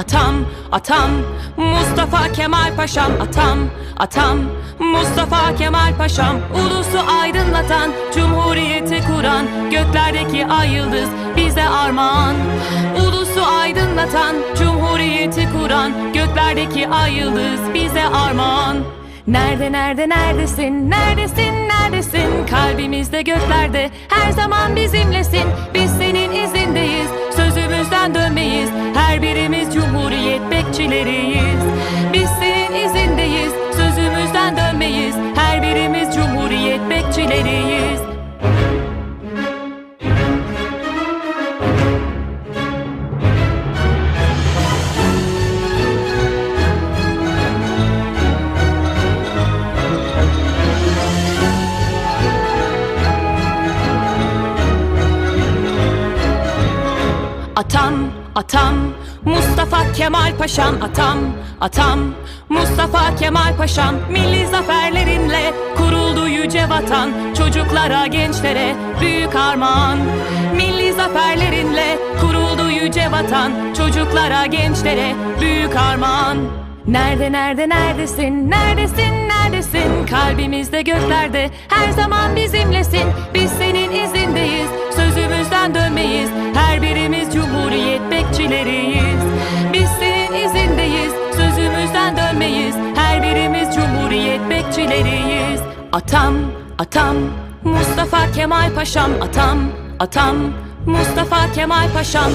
atam Mustafa Kemal Paşam. Atam atam Mustafa Kemal Paşam. Ulusu aydınlatan Cumhuriyeti kuran göklerdeki ay yıldız bize armağan. Ulusu aydınlatan Cumhuriyeti kuran göklerdeki ay yıldız bize armağan. Nerede nerede neredesin neredesin neredesin? Kalbimizde göklerde her zaman bizimlesin. Biz senin izindeyiz sözümüzden dönmeyiz. Her birimiz cumhuriyet bekçileriyiz biz senin izindeyiz. Sözümüzden dönmeyiz. Her birimiz cumhuriyet bekçileriyiz. Atam, atam, Mustafa Kemal Paşam Atam, atam, Mustafa Kemal Paşam Milli zaferlerinle kuruldu yüce vatan. Çocuklara, gençlere büyük armağan. Milli zaferlerinle kuruldu yüce vatan. Çocuklara, gençlere büyük armağan. Nerede nerede neredesin? Neredesin neredesin? Kalbimizde göklerde her zaman bizimlesin atam atam Mustafa Kemal Paşam. Atam atam Mustafa Kemal Paşam